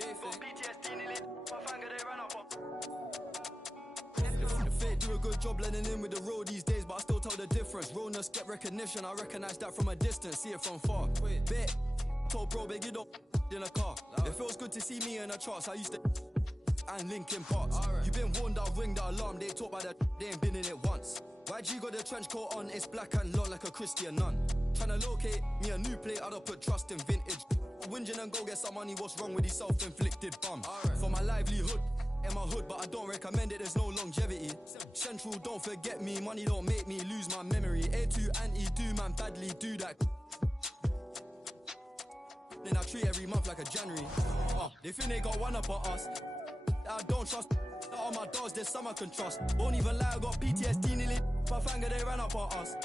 The fake do a good job blending in with the road these days, but I still tell the difference. Realness get recognition, I recognize that from a distance, see it from far. Bet, told bro, big, you don't in a car. It feels good to see me in the charts, I used to and Linkin Parks. You been warned, I'll ring the alarm, they talk about that, they ain't been in it once. YG got the trench coat on, it's black and long like a Christian nun. Tryna locate me a new plate, I don't put trust in vintage. Whinging and go get some money, what's wrong with these self-inflicted bums? For my livelihood, in my hood, but I don't recommend it, there's no longevity. Central, don't forget me, money don't make me lose my memory. A2 anti, do man badly, do that. Then I treat every month like a January. They think they got one up on us. I don't trust all my dogs, there's some I can trust. Won't even lie, I got PTSD nearly. My finger, they ran up on us.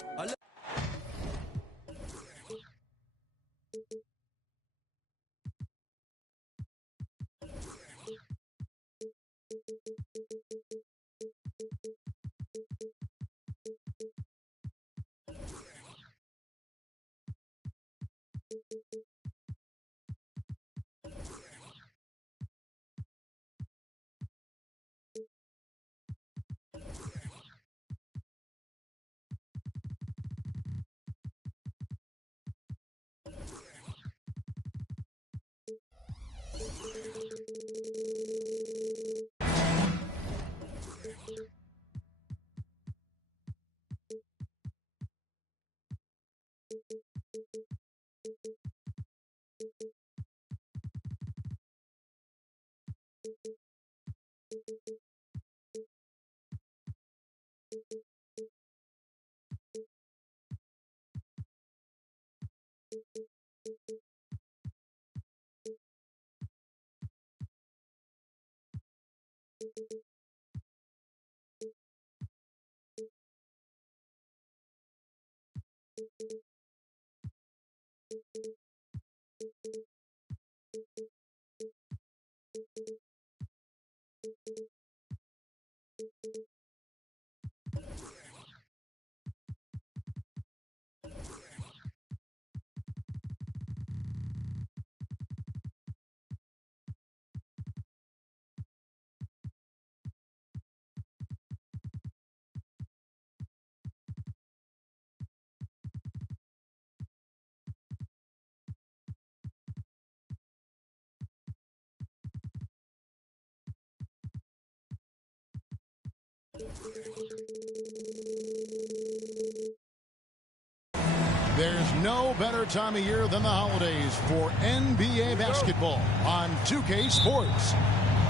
There's no better time of year than the holidays for NBA basketball on 2K Sports.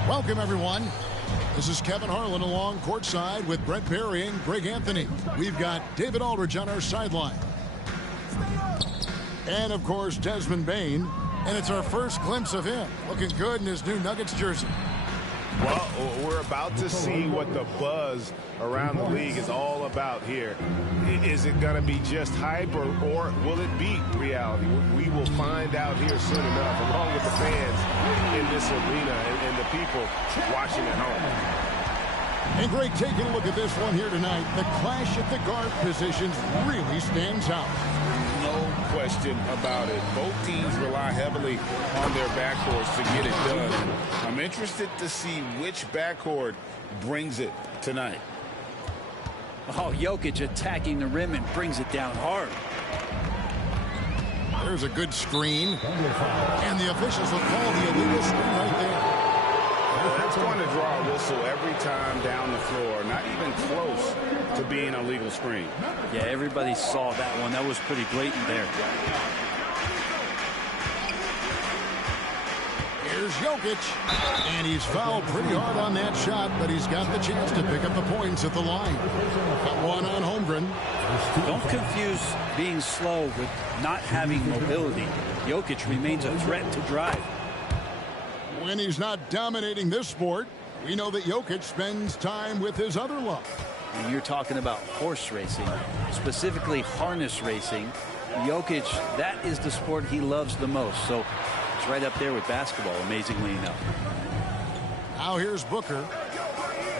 Welcome, everyone. This is Kevin Harlan along courtside with Brent Perry and Greg Anthony. We've got David Aldridge on our sideline. And, of course, Desmond Bane. And it's our first glimpse of him, looking good in his new Nuggets jersey. Well, we're about to see what the buzz around the league is all about here. Is it going to be just hype or will it be reality? We will find out here soon enough, along with the fans in this arena and the people watching at home. And Greg, taking a look at this one here tonight, the clash at the guard positions really stands out. No question about it. Both teams rely heavily on their backcourts to get it done. I'm interested to see which backcourt brings it tonight. Oh, Jokic attacking the rim and brings it down hard. There's a good screen. And the officials will call the illegal screen right there. That's going to draw a whistle every time down the floor. Not even close to being a legal screen. Yeah, everybody saw that one. That was pretty blatant there. Here's Jokic. And he's fouled pretty hard on that shot, but he's got the chance to pick up the points at the line. One on Holmgren. Don't confuse being slow with not having mobility. Jokic remains a threat to drive. When he's not dominating this sport, we know that Jokic spends time with his other love. And you're talking about horse racing, specifically harness racing. Jokic, that is the sport he loves the most. So it's right up there with basketball, amazingly enough. Now here's Booker.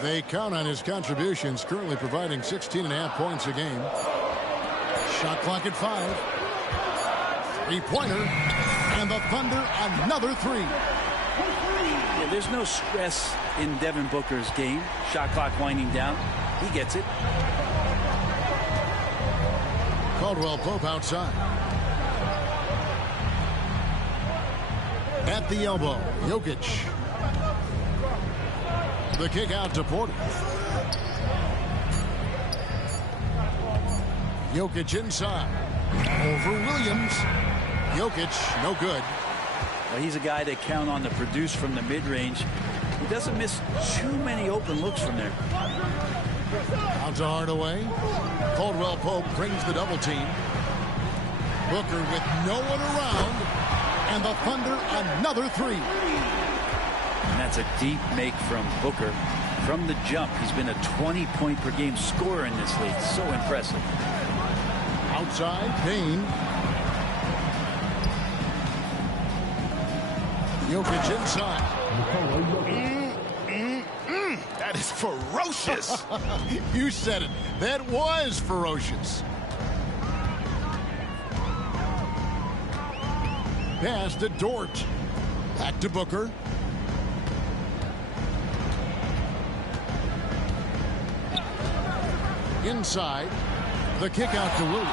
They count on his contributions, currently providing 16.5 points a game. Shot clock at 5. Three-pointer. And the Thunder, another three. Yeah, there's no stress in Devin Booker's game. Shot clock winding down. He gets it. Caldwell Pope outside. At the elbow, Jokic. The kick out to Porter. Jokic inside. Over Williams. Jokic, no good. Well, he's a guy to count on to produce from the mid-range. He doesn't miss too many open looks from there. Out to Hardaway. Caldwell Pope brings the double team. Booker with no one around. And the Thunder another three. And that's a deep make from Booker. From the jump, he's been a 20-point per game scorer in this league. So impressive. Outside, Payne. Jokic inside. That is ferocious. You said it. That was ferocious. Pass to Dort. Back to Booker. Inside. The kick out to Williams.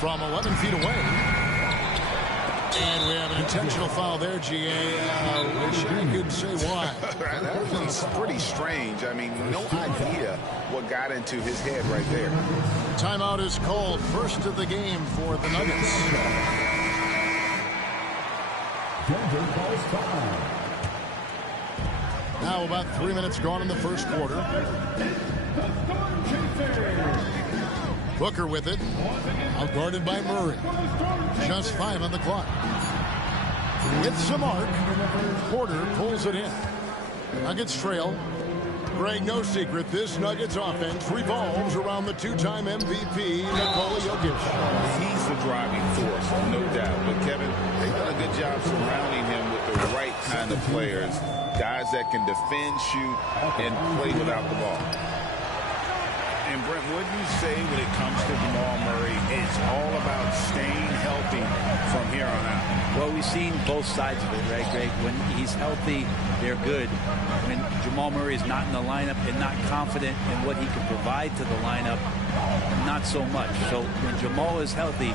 From 11 feet away. And we have an intentional foul there, G.A. Wish I could say why. That was pretty strange. I mean, no idea what got into his head right there. Timeout is called. First of the game for the Nuggets. Denver calls time. Now about 3 minutes gone in the first quarter. Booker with it. Outguarded by Murray. Just 5 on the clock. It's the mark. Porter pulls it in. Nuggets trail. Greg, no secret, this Nuggets offense revolves around the two-time MVP, Nikola Jokic. He's the driving force, no doubt. But, Kevin, they've done a good job surrounding him with the right kind of players, guys that can defend, shoot, and play without the ball. And, Brent, what do you say when it comes to Jamal Murray? It's all about staying healthy from here on out. Well, we've seen both sides of it, right, Greg? When he's healthy, they're good. When Jamal Murray is not in the lineup and not confident in what he can provide to the lineup, not so much. So when Jamal is healthy,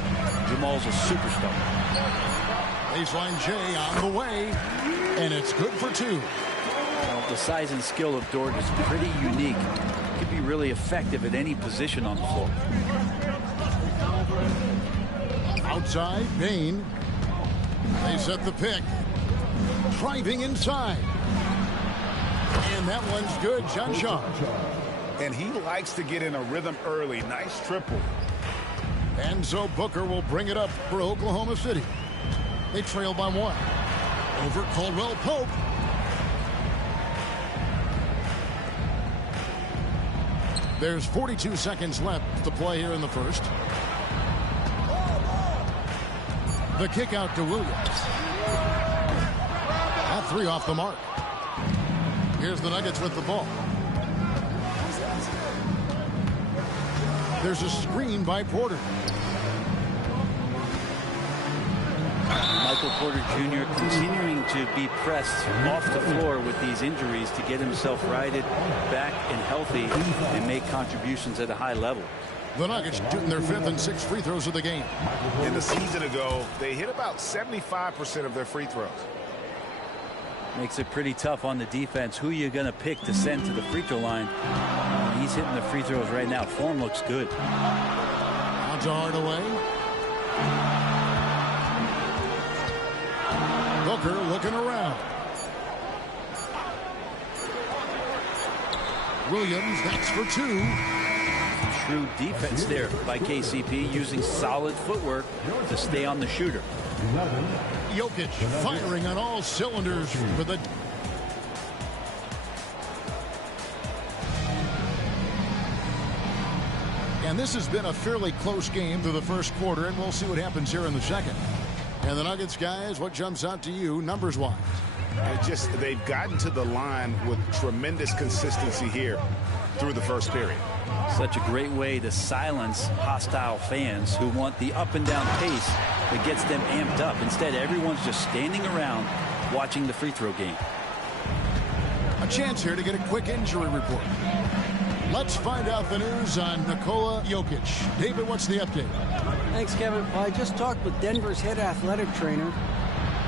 Jamal's a superstar. Baseline J on the way, and it's good for 2. Well, the size and skill of Dort is pretty unique. He could be really effective at any position on the floor. Outside, Payne. They set the pick. Driving inside. And that one's good. John Shaw. And he likes to get in a rhythm early. Nice triple. And so Booker will bring it up for Oklahoma City. They trail by 1. Over Caldwell Pope. There's 42 seconds left to play here in the first. The kick out to Williams. That 3 off the mark. Here's the Nuggets with the ball. There's a screen by Porter. Michael Porter Jr. continuing to be pressed off the floor with these injuries to get himself righted back and healthy and make contributions at a high level. The Nuggets shooting their 5th and 6th free throws of the game. In the season ago, they hit about 75% of their free throws. Makes it pretty tough on the defense. Who you're going to pick to send to the free throw line. He's hitting the free throws right now. Form looks good. Out to Hardaway. Booker looking around. Williams, that's for 2. True defense there by KCP, using solid footwork to stay on the shooter. Jokic firing on all cylinders for the... And this has been a fairly close game through the first quarter, and we'll see what happens here in the second. And the Nuggets, guys, what jumps out to you numbers-wise? They've gotten to the line with tremendous consistency here through the first period. Such a great way to silence hostile fans who want the up and down pace that gets them amped up. Instead, everyone's just standing around watching the free throw game. A chance here to get a quick injury report. Let's find out the news on Nikola Jokic. David, what's the update? Thanks, Kevin. Well, I just talked with Denver's head athletic trainer,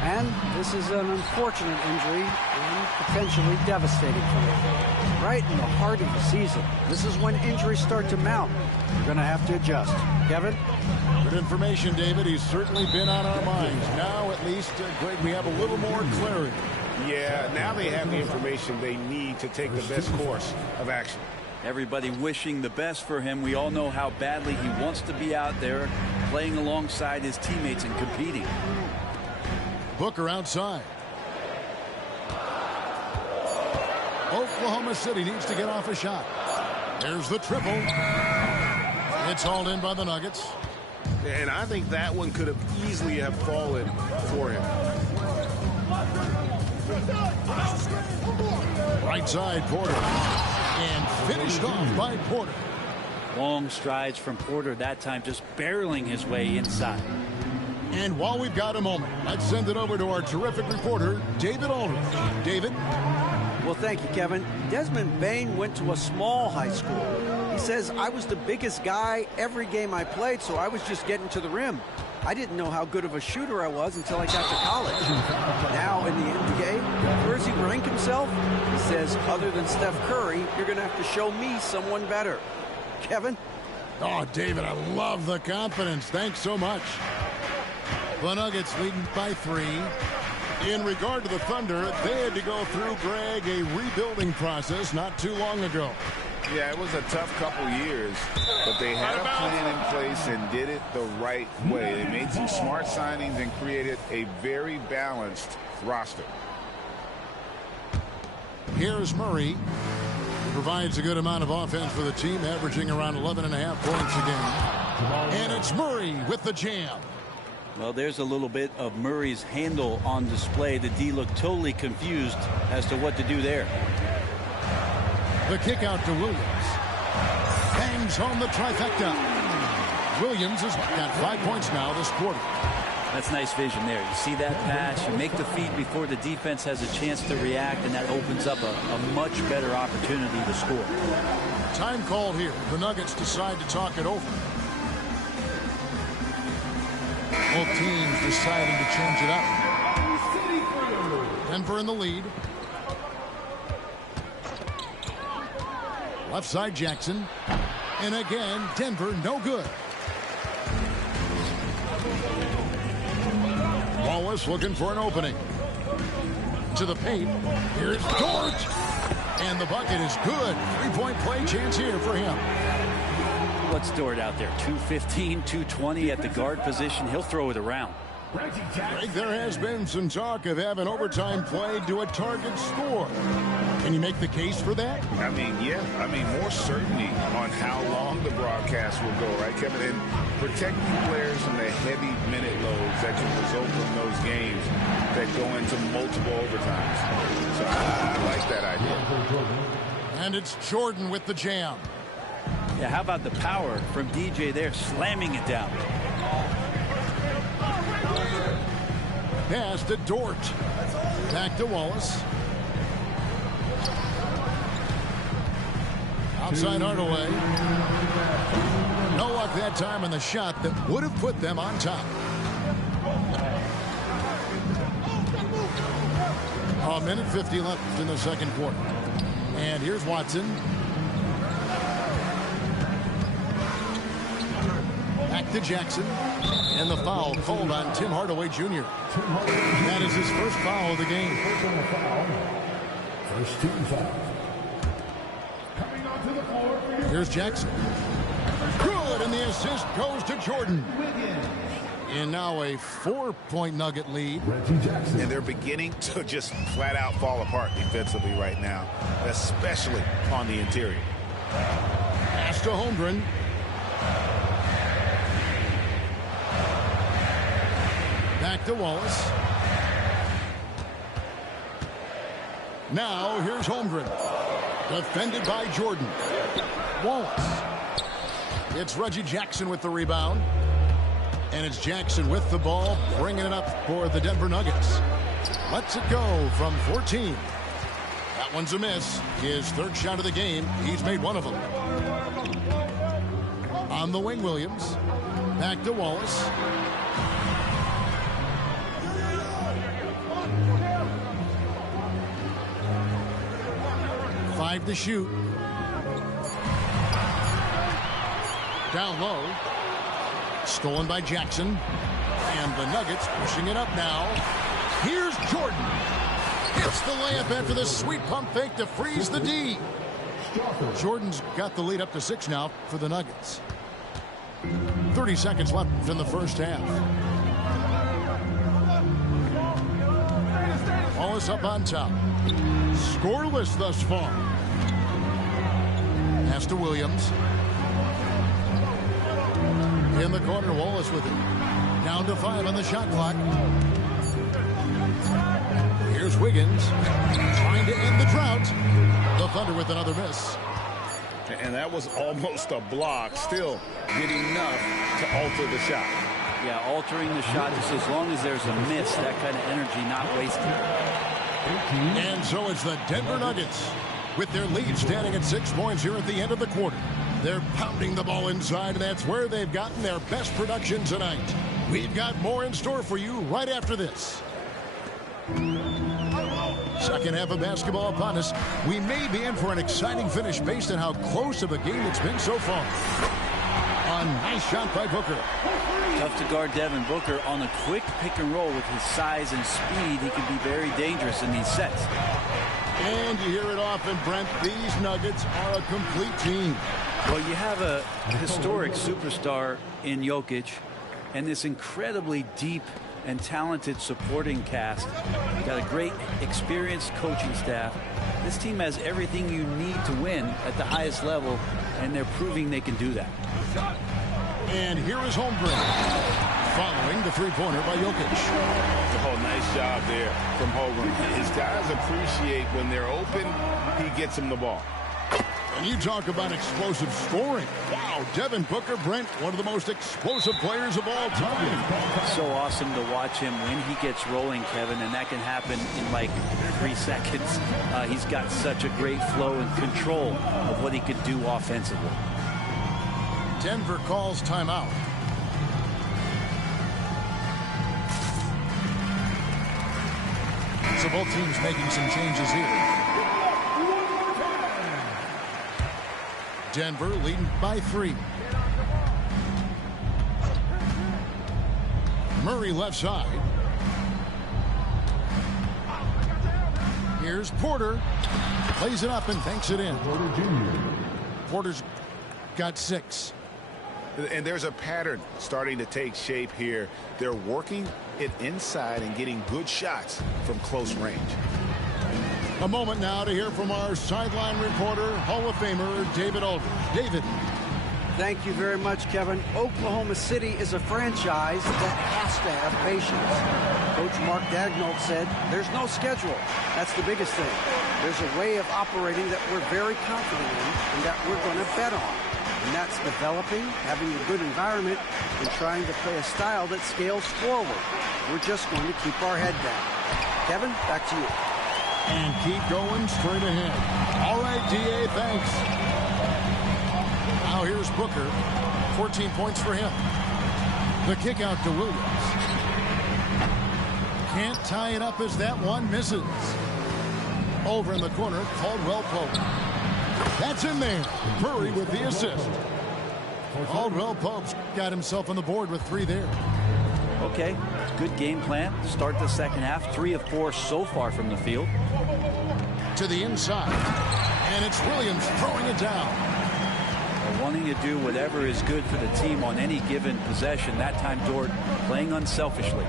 and this is an unfortunate injury and potentially devastating for them. Right in the heart of the season. This is when injuries start to mount. You're going to have to adjust. Kevin? Good information, David. He's certainly been on our minds. Now, at least, Greg, we have a little more clarity. Yeah, now they have the information they need to take the best course of action. Everybody wishing the best for him. We all know how badly he wants to be out there playing alongside his teammates and competing. Booker outside. Oklahoma City needs to get off a shot. There's the triple. It's hauled in by the Nuggets. And I think that one could have easily have fallen for him. Right side, Porter. And finished off by Porter. Long strides from Porter that time, just barreling his way inside. And while we've got a moment, let's send it over to our terrific reporter, David Aldridge. David? Well, thank you, Kevin. Desmond Bain went to a small high school. He says, I was the biggest guy every game I played, so I was just getting to the rim. I didn't know how good of a shooter I was until I got to college. Now in the NBA, where does he rank himself? He says, other than Steph Curry, you're going to have to show me someone better. Kevin? Oh, David, I love the confidence. Thanks so much. The Nuggets leading by 3. In regard to the Thunder, they had to go through, Greg, a rebuilding process not too long ago. Yeah, it was a tough couple years, but they had a plan in place and did it the right way. They made some smart signings and created a very balanced roster. Here's Murray. He provides a good amount of offense for the team, averaging around 11.5 points a game. And it's Murray with the jam. Well, there's a little bit of Murray's handle on display. The D looked totally confused as to what to do there. The kick out to Williams. Bangs home the trifecta. Williams has got 5 points now this quarter. That's nice vision there. You see that pass, you make the feed before the defense has a chance to react, and that opens up a much better opportunity to score. Time called here. The Nuggets decide to talk it over. Both teams deciding to change it up. Denver in the lead. Left side Jackson. And again, Denver no good. Wallace looking for an opening. To the paint. Here's Dort. And the bucket is good. 3-point play chance here for him. What's Dort out there? 215, 220 at the guard position. He'll throw it around. Greg, there has been some talk of having overtime played to a target score. Can you make the case for that? I mean, yeah. I mean, more certainty on how long the broadcast will go, right, Kevin? And protecting players from the heavy minute loads that can result from those games that go into multiple overtimes. So I like that idea. And it's Jordan with the jam. Yeah, how about the power from DJ there, slamming it down. Pass to Dort. Back to Wallace. Outside Hardaway. No luck that time on the shot that would have put them on top. A minute 50 left in the second quarter. And here's Watson. Back to Jackson. And the foul called on Tim Hardaway Jr. That is his first foul of the game. First team foul. Coming onto the floor. Here's Jackson. Good, and the assist goes to Jordan. And now a 4-point Nugget lead. Reggie Jackson. And they're beginning to just flat out fall apart defensively right now, especially on the interior. Pass to Holmgren. Back to Wallace. Now here's Holmgren. Defended by Jordan. Wallace. It's Reggie Jackson with the rebound. And it's Jackson with the ball, bringing it up for the Denver Nuggets. Lets it go from 14. That one's a miss. His third shot of the game. He's made one of them. On the wing, Williams. Back to Wallace. Five to shoot. Down low. Stolen by Jackson. And the Nuggets pushing it up now. Here's Jordan. Hits the layup after the sweet pump fake to freeze the D. Jordan's got the lead up to 6 now for the Nuggets. 30 seconds left in the first half. Wallace up on top. Scoreless thus far. Pass to Williams. In the corner, Wallace with it. Down to 5 on the shot clock. Here's Wiggins trying to end the drought. The Thunder with another miss. And that was almost a block. Still getting enough to alter the shot. Yeah, altering the shot just as long as there's a miss, that kind of energy not wasted. And so it's the Denver Nuggets with their lead standing at 6 points here at the end of the quarter. They're pounding the ball inside, and that's where they've gotten their best production tonight. We've got more in store for you right after this. Second half of basketball upon us. We may be in for an exciting finish based on how close of a game it's been so far. A nice shot by Booker. Tough to guard Devin Booker on a quick pick and roll with his size and speed. He can be very dangerous in these sets. And you hear it often, Brent. These Nuggets are a complete team. Well, you have a historic superstar in Jokic and this incredibly deep and talented supporting cast. You got a great, experienced coaching staff. This team has everything you need to win at the highest level, and they're proving they can do that. And here is Holmgren, following the three-pointer by Jokic. Oh, nice job there from Holmgren. His guys appreciate when they're open, he gets them the ball. And you talk about explosive scoring. Wow, Devin Booker, Brent, one of the most explosive players of all time. So awesome to watch him when he gets rolling, Kevin, and that can happen in like 3 seconds. He's got such a great flow and control of what he could do offensively. Denver calls timeout. So both teams making some changes here. Denver leading by 3. Murray left side. Here's Porter. Plays it up and banks it in. Porter's got 6. And there's a pattern starting to take shape here. They're working it inside and getting good shots from close range. A moment now to hear from our sideline reporter, Hall of Famer David Aldridge. David. Thank you very much, Kevin. Oklahoma City is a franchise that has to have patience. Coach Mark Daigneault said, there's no schedule. That's the biggest thing. There's a way of operating that we're very confident in and that we're going to bet on. And that's developing, having a good environment, and trying to play a style that scales forward. We're just going to keep our head down. Kevin, back to you. And keep going straight ahead. All right, D.A., thanks. Now here's Booker. 14 points for him. The kick out to Williams. Can't tie it up as that one misses. Over in the corner, Caldwell Pope. That's in there. Murray with the assist. Caldwell Pope's got himself on the board with 3 there. Okay, good game plan. Start the second half. 3 of 4 so far from the field. To the inside. And it's Williams throwing it down. Wanting to do whatever is good for the team on any given possession. That time, Dort playing unselfishly.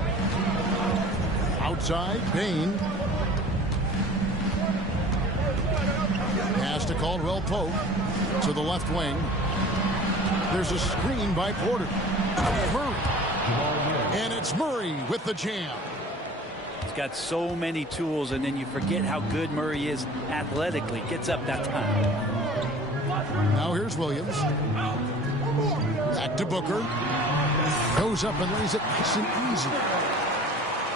Outside, Bane. Pass to Caldwell Pope to the left wing. There's a screen by Porter. Murray. And it's Murray with the jam. got so many tools, and then you forget how good Murray is athletically. Gets up that time. Now here's Williams. Back to Booker. Goes up and lays it nice and easy.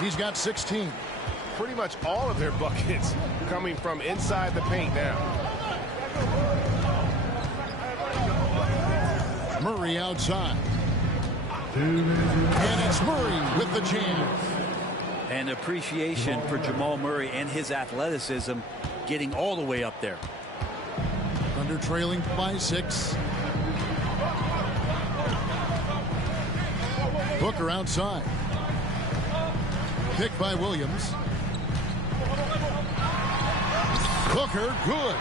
He's got 16. Pretty much all of their buckets coming from inside the paint now. Murray outside. And it's Murray with the jam. And appreciation for Jamal Murray and his athleticism getting all the way up there. Thunder trailing by 6. Booker outside. Pick by Williams. Booker, good.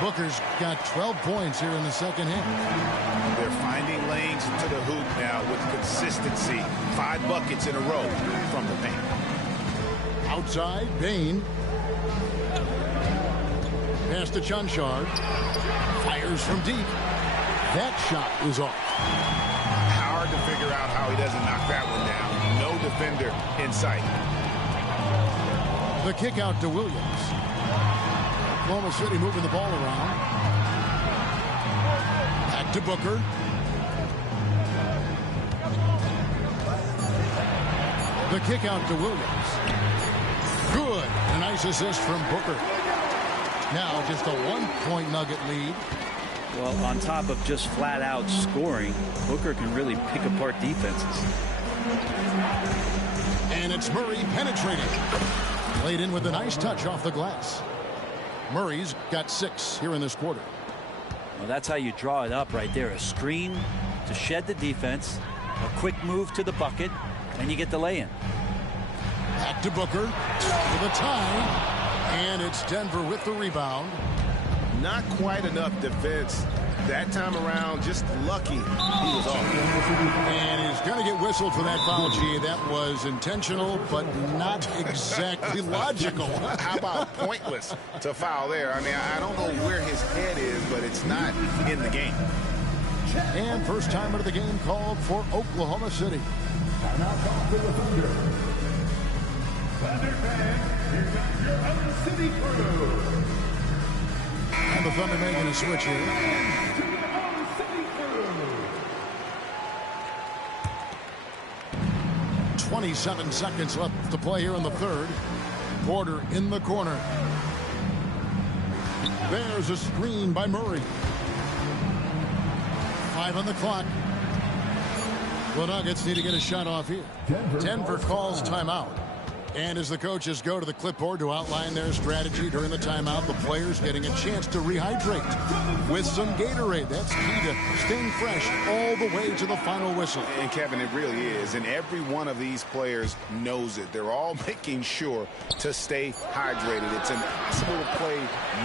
Booker's got 12 points here in the second half. They're finding lanes into the hoop now with consistency. 5 buckets in a row from the paint. Outside, Bane. Pass to Chanchard. Fires from deep. That shot is off. Hard to figure out how he doesn't knock that one down. No defender in sight. The kick out to Williams. Oklahoma City moving the ball around. Back to Booker. The kick out to Williams. Good. A nice assist from Booker. Now just a 1-point Nugget lead. Well, on top of just flat out scoring, Booker can really pick apart defenses. And it's Murray penetrating. Laid in with a nice touch off the glass. Murray's got 6 here in this quarter. Well, that's how you draw it up right there. A screen to shed the defense, a quick move to the bucket, and you get the lay-in. Back to Booker for the tie. And it's Denver with the rebound. Not quite enough defense that time around. Just lucky he was off. And he's going to get whistled for that foul, G. That was intentional, but not exactly logical. How about pointless to foul there? I mean, I don't know where his head is, but it's not in the game. And first time out of the game called for Oklahoma City. And now call for the Thunder. Thunder fans, here's your Oklahoma City crew. And the Thunder making a switch here. 27 seconds left to play here in the third. Porter in the corner. There's a screen by Murray. 5 on the clock. The Nuggets need to get a shot off here. Denver calls timeout. And as the coaches go to the clipboard to outline their strategy during the timeout, the players getting a chance to rehydrate with some Gatorade. That's key to staying fresh all the way to the final whistle. And Kevin, it really is. And every one of these players knows it. They're all making sure to stay hydrated. It's impossible to play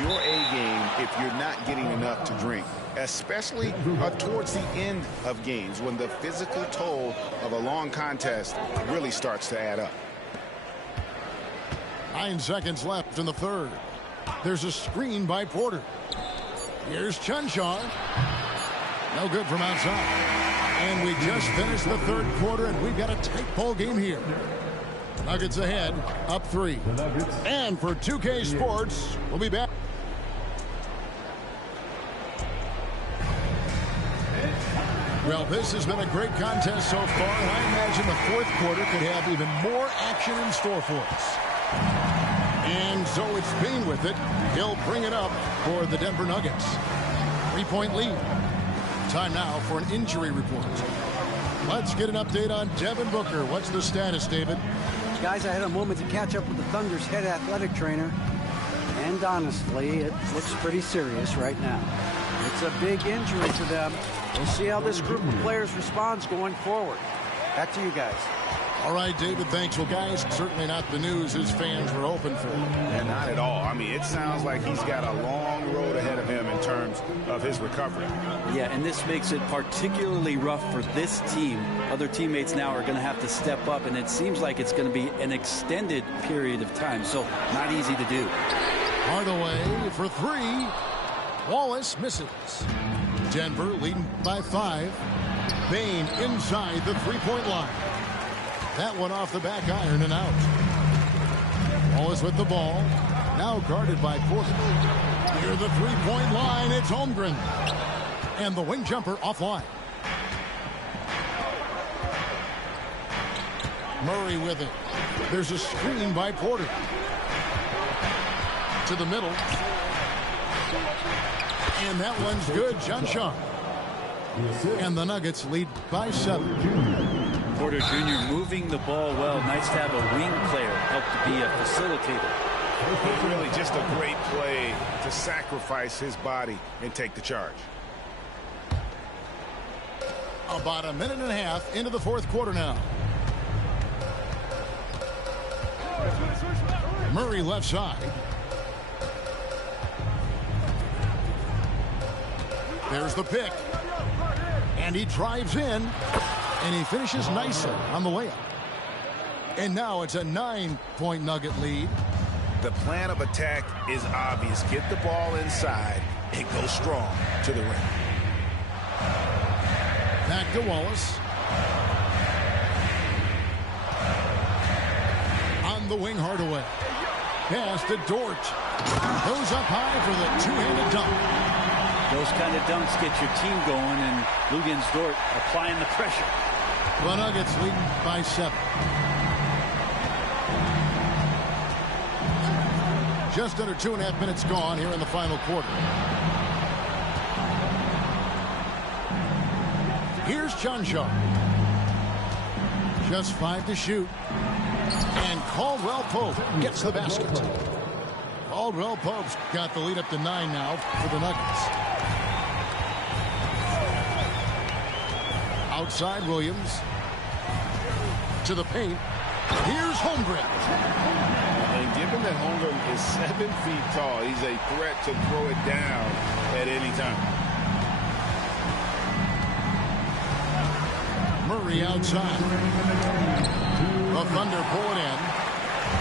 your A game if you're not getting enough to drink, especially towards the end of games when the physical toll of a long contest really starts to add up. 9 seconds left in the third. There's a screen by Porter. Here's Chanchar. No good from outside. And we just finished the third quarter, and we've got a tight ball game here. Nuggets ahead, up 3. And for 2K Sports, we'll be back. Well, this has been a great contest so far, and I imagine the fourth quarter could have even more action in store for us. And so it's Bane with it. He'll bring it up for the Denver Nuggets. 3-point lead. Time now for an injury report. Let's get an update on Devin Booker. What's the status, David? Guys, I had a moment to catch up with the Thunder's head athletic trainer. And honestly, it looks pretty serious right now. It's a big injury to them. We'll see how this group of players responds going forward. Back to you guys. All right, David, thanks. Well, guys, certainly not the news his fans were hoping for. And not at all. I mean, it sounds like he's got a long road ahead of him in terms of his recovery. Yeah, and this makes it particularly rough for this team. Other teammates now are going to have to step up, and it seems like it's going to be an extended period of time, so not easy to do. Hardaway for 3. Wallace misses. Denver leading by 5. Bane inside the 3-point line. That one off the back iron and out. Wallace with the ball. Now guarded by Porter. Near the three-point line, it's Holmgren. And the wing jumper offline. Murray with it. There's a screen by Porter. To the middle. And that one's good. John Shaw. And the Nuggets lead by 7. Porter Jr. moving the ball well. Nice to have a wing player help to be a facilitator. Really just a great play to sacrifice his body and take the charge. About a minute and a half into the fourth quarter now. Murray left side. There's the pick. And he drives in. And he finishes nicely on the layup. And now it's a 9-point Nugget lead. The plan of attack is obvious. Get the ball inside and go strong to the rim. Back to Wallace. On the wing, Hardaway. Pass to Dort. Goes up high for the two-handed dunk. Those kind of dunks get your team going, and Luguentz Dort applying the pressure. The Nuggets leading by 7. Just under 2.5 minutes gone here in the final quarter. Here's Chanshaw. Just 5 to shoot. And Caldwell Pope gets the basket. Caldwell Pope's got the lead up to 9 now for the Nuggets. Outside Williams. To the paint. Here's Holmgren. And given that Holmgren is 7 feet tall, he's a threat to throw it down at any time. Murray outside. The Thunder pull it in.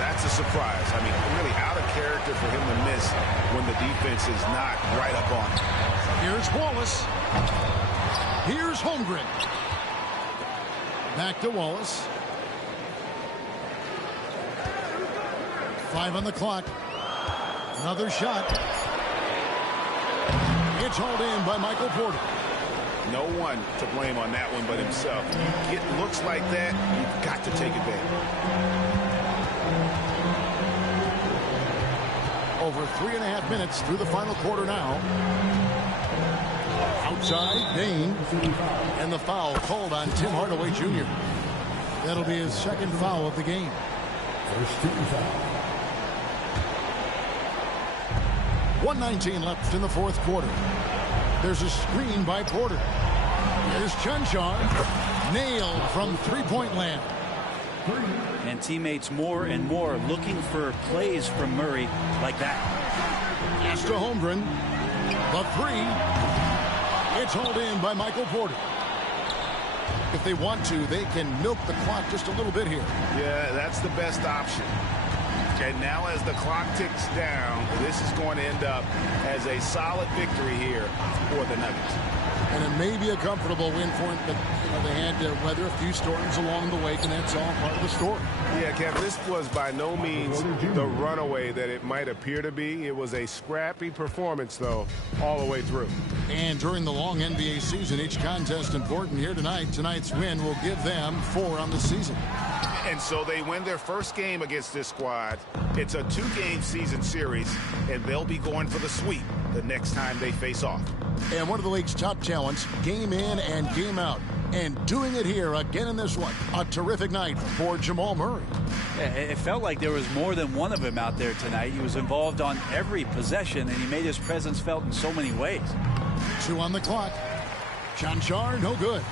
That's a surprise. I mean, really out of character for him to miss when the defense is not right up on him. Here's Wallace. Here's Holmgren. Back to Wallace. 5 on the clock. Another shot. It's hauled in by Michael Porter. No one to blame on that one but himself. It looks like that, you've got to take advantage. Over 3.5 minutes through the final quarter now. Outside, Dane. And the foul called on Tim Hardaway Jr. That'll be his second foul of the game. First team foul. 1:19 left in the fourth quarter. There's a screen by Porter. There's Chanshaw. Nailed from three-point land. And teammates more and more looking for plays from Murray like that. Pass to Holmgren. The three. It's hauled in by Michael Porter. If they want to, they can milk the clock just a little bit here. Yeah, that's the best option. And now as the clock ticks down, this is going to end up as a solid victory here for the Nuggets. And it may be a comfortable win for them, but they had to weather a few storms along the way, and that's all part of the story. Yeah, Kevin, this was by no means the runaway that it might appear to be. It was a scrappy performance, though, all the way through. And during the long NBA season, each contest important here tonight. Tonight's win will give them 4 on the season. And so they win their first game against this squad. It's a 2-game season series, and they'll be going for the sweep the next time they face off. And one of the league's top talents, game in and game out. And doing it here again in this one. A terrific night for Jamal Murray. It felt like there was more than one of him out there tonight. He was involved on every possession, and he made his presence felt in so many ways. 2 on the clock. Chanshaw, no good.